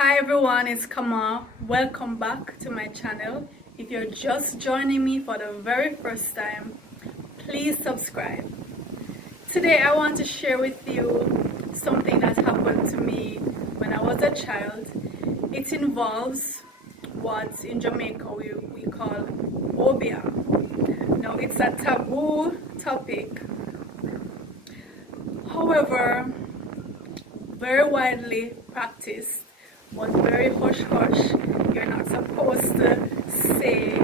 Hi everyone, it's Kama. Welcome back to my channel. If you're just joining me for the very first time, please subscribe. Today I want to share with you something that happened to me when I was a child. It involves what in Jamaica we call Obeah. Now it's a taboo topic, however very widely practiced, but very hush hush. You're not supposed to say,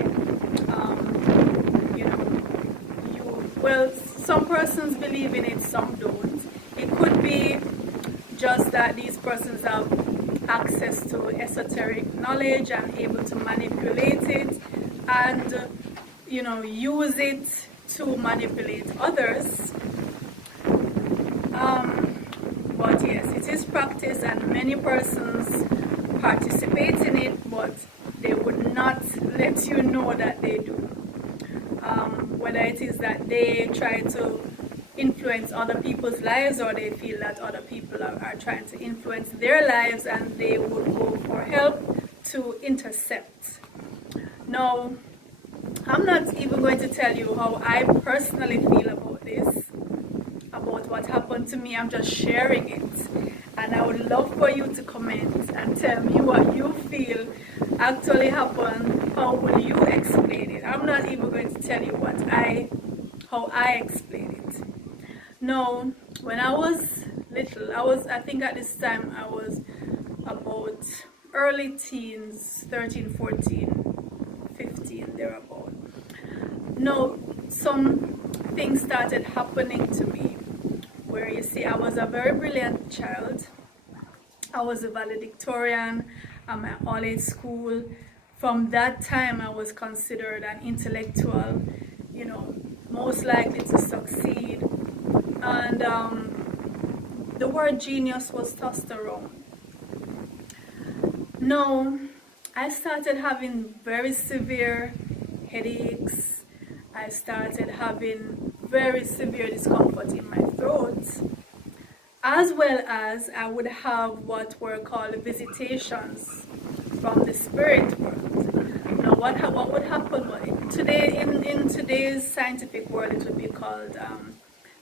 well, some persons believe in it, some don't. It could be just that these persons have access to esoteric knowledge and able to manipulate it and, use it to manipulate others. But yes, it is practice and many persons participate in it, but they would not let you know that they do. Whether it is that they try to influence other people's lives or they feel that other people are trying to influence their lives and they would go for help to intercept. Now, I'm not even going to tell you how I personally feel about this, about what happened to me. I'm just sharing it, and I would love for you to comment and tell me what you feel actually happened. How will you explain it? I'm not even going to tell you how I explain it. No, when I was little, I think at this time I was about early teens, 13, 14, 15, thereabout. No, some things started happening to me where, you see, I was a very brilliant child. I was a valedictorian at my all-age school. From that time, I was considered an intellectual, most likely to succeed. And the word genius was tossed around. No, I started having very severe headaches. I started having very severe discomfort in my throat, as well as I would have what were called visitations from the spirit world. Now, what would happen today in today's scientific world, it would be called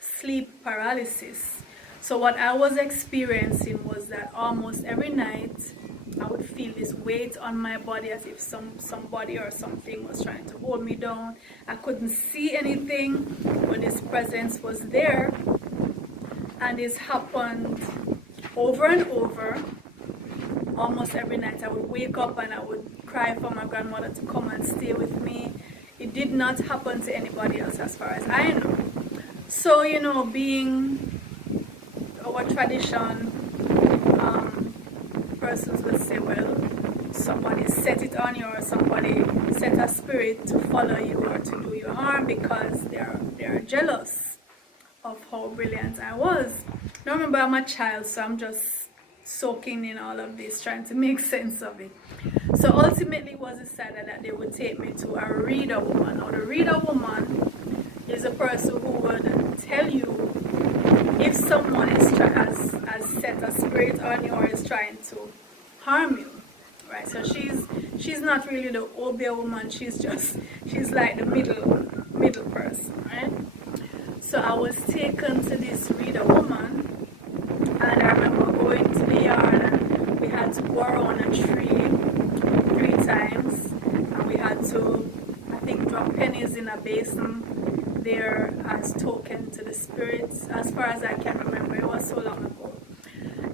sleep paralysis. So what I was experiencing was that almost every night I would feel this weight on my body as if somebody or something was trying to hold me down. I couldn't see anything, but this presence was there. And this happened over and over. Almost every night I would wake up and I would cry for my grandmother to come and stay with me. It did not happen to anybody else as far as I know. So, being our tradition, persons will say, well, somebody set it on you, or somebody set a spirit to follow you or to do you harm because they're jealous of how brilliant I was. Now remember, I'm a child, so I'm just soaking in all of this, trying to make sense of it. So ultimately it was decided that they would take me to a reader woman. Now the reader woman is a person who would tell you if someone has set a spirit on you or is trying to harm you, right? So she's not really the Obeah woman. She's like the middle person, right? So I was taken to this reader woman, and I remember going to the yard and we had to go around a tree 3 times, and we had to, I think, drop pennies in a basin there as token to the spirits, as far as I can remember. It was so long ago.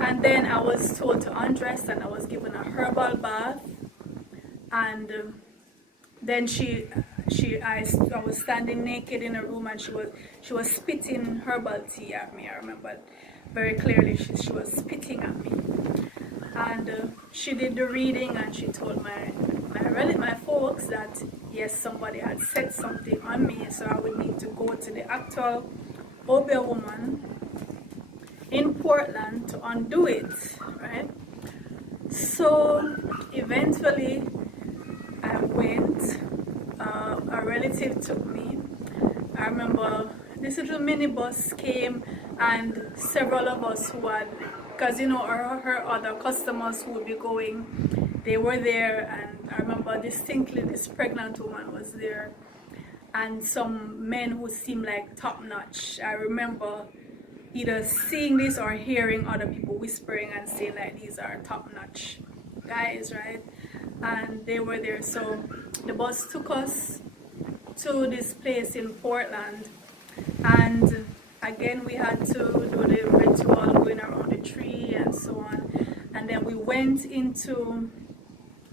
And then I was told to undress and I was given a herbal bath, and then I was standing naked in a room and she was spitting herbal tea at me. I remember very clearly she was spitting at me, and she did the reading and she told my folks that yes, somebody had said something on me, so I would need to go to the actual Obeah woman in Portland to undo it, right? So eventually I went. A relative took me. I remember this little minibus came and several of us who had because her other customers who would be going, they were there, and I remember distinctly this pregnant woman was there, and some men who seemed like top notch. I remember either seeing this or hearing other people whispering and saying like these are top notch guys, right? And they were there. So the bus took us to this place in Portland, and again we had to do the ritual going around the tree and so on, and then we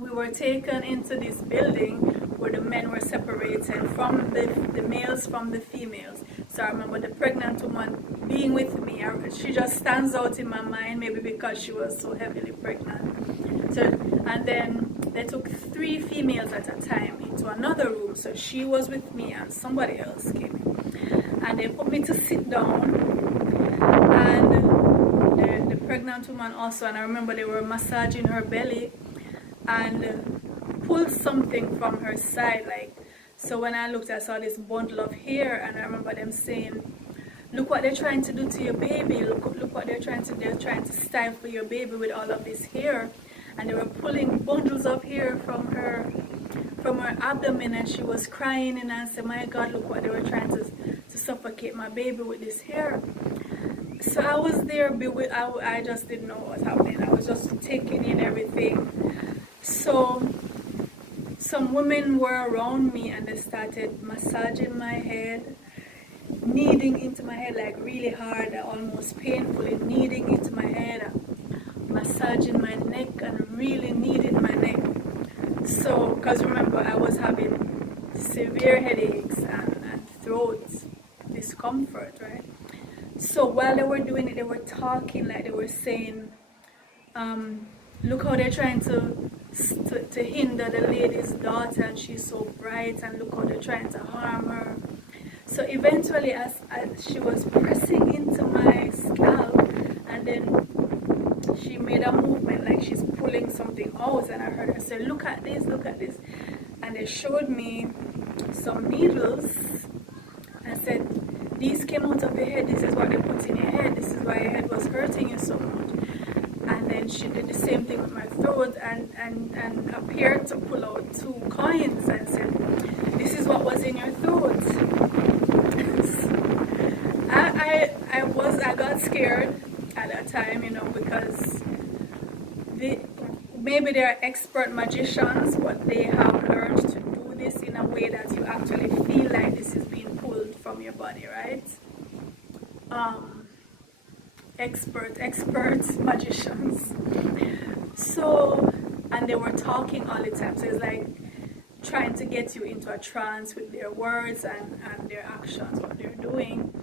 were taken into this building where the men were separated from the males from the females. So I remember the pregnant woman being with me. She just stands out in my mind, maybe because she was so heavily pregnant. So, and then they took 3 females at a time into another room. So she was with me and somebody else came in. And they put me to sit down. And the pregnant woman also, and I remember they were massaging her belly and pulled something from her side, like, so when I looked I saw this bundle of hair, and I remember them saying, look what they're trying to do to your baby, look what they're trying to stifle your baby with all of this hair. And they were pulling bundles of hair from her abdomen, and she was crying and I said, my God, look what they were trying to suffocate my baby with this hair. So I was there, I just didn't know what was happening. I was just taking in everything. So some women were around me and they started massaging my head, kneading into my head like really hard, almost painfully kneading into my head, massaging my neck and really kneading my neck. So, because remember I was having severe headaches and throat discomfort, right? So while they were doing it, they were talking, like they were saying, look how they're trying to hinder the lady's daughter, and she's so bright, and look how they're trying to harm her. So eventually, as she was pressing into my scalp, and then she made a movement like she's pulling something out, and I heard her say, look at this, and they showed me some needles and said, these came out of your head, this is what they put in your head, this is why your head was hurting you so much. And then she did the same thing with my throat and appeared to pull out 2 coins and said, this is what was in your throat. I got scared at that time, because maybe they're expert magicians, but they have learned to do this in a way that you actually feel like this is being pulled from your body, right? Expert magicians. So, and they were talking all the time, so it's like trying to get you into a trance with their words and their actions, what they're doing.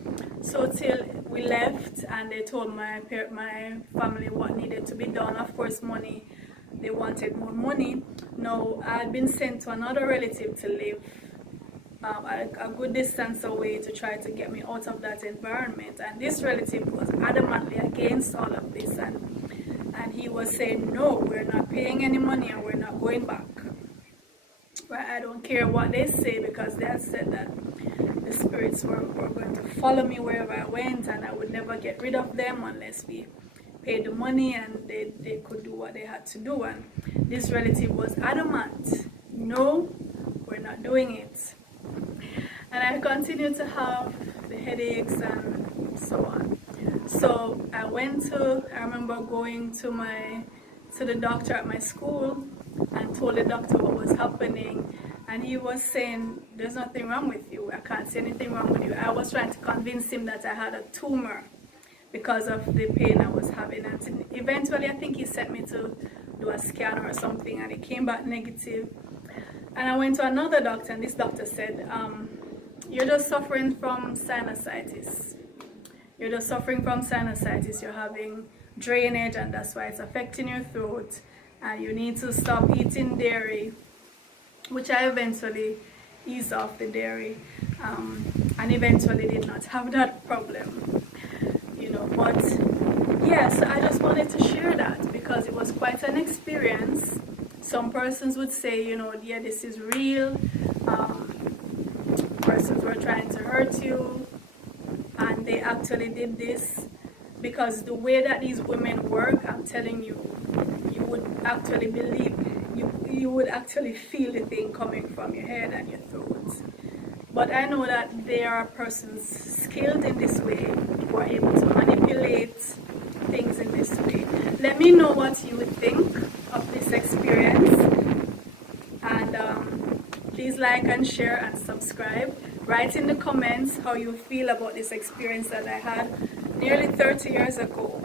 So till we left, and they told my family what needed to be done. Of course, money, they wanted more money. Now, I had been sent to another relative to live a good distance away to try to get me out of that environment, and this relative was adamantly against all of this, and he was saying, no, we're not paying any money and we're not going back. Right? I don't care what they say, because they had said that the spirits were going to follow me wherever I went, and I would never get rid of them unless we paid the money, and they could do what they had to do. And this relative was adamant, no, we're not doing it. And I continued to have the headaches and so on. So I remember going to the doctor at my school and told the doctor what was happening, and he was saying, there's nothing wrong with you, I can't see anything wrong with you. I was trying to convince him that I had a tumor because of the pain I was having, and eventually I think he sent me to do a scan or something, and it came back negative. And I went to another doctor, and this doctor said, you're just suffering from sinusitis. You're having drainage, and that's why it's affecting your throat, and you need to stop eating dairy, which I eventually eased off the dairy, and eventually did not have that problem, but yes, I just wanted to share that because it was quite an experience. Some persons would say, yeah, this is real. Persons were trying to hurt you, and they actually did this. because the way that these women work, I'm telling you, you would actually believe, you would actually feel the thing coming from your head and your throat. But I know that there are persons skilled in this way who are able to manipulate things in this way. Let me know what you would think of this experience, and please like and share and subscribe. Write in the comments how you feel about this experience that I had nearly 30 years ago.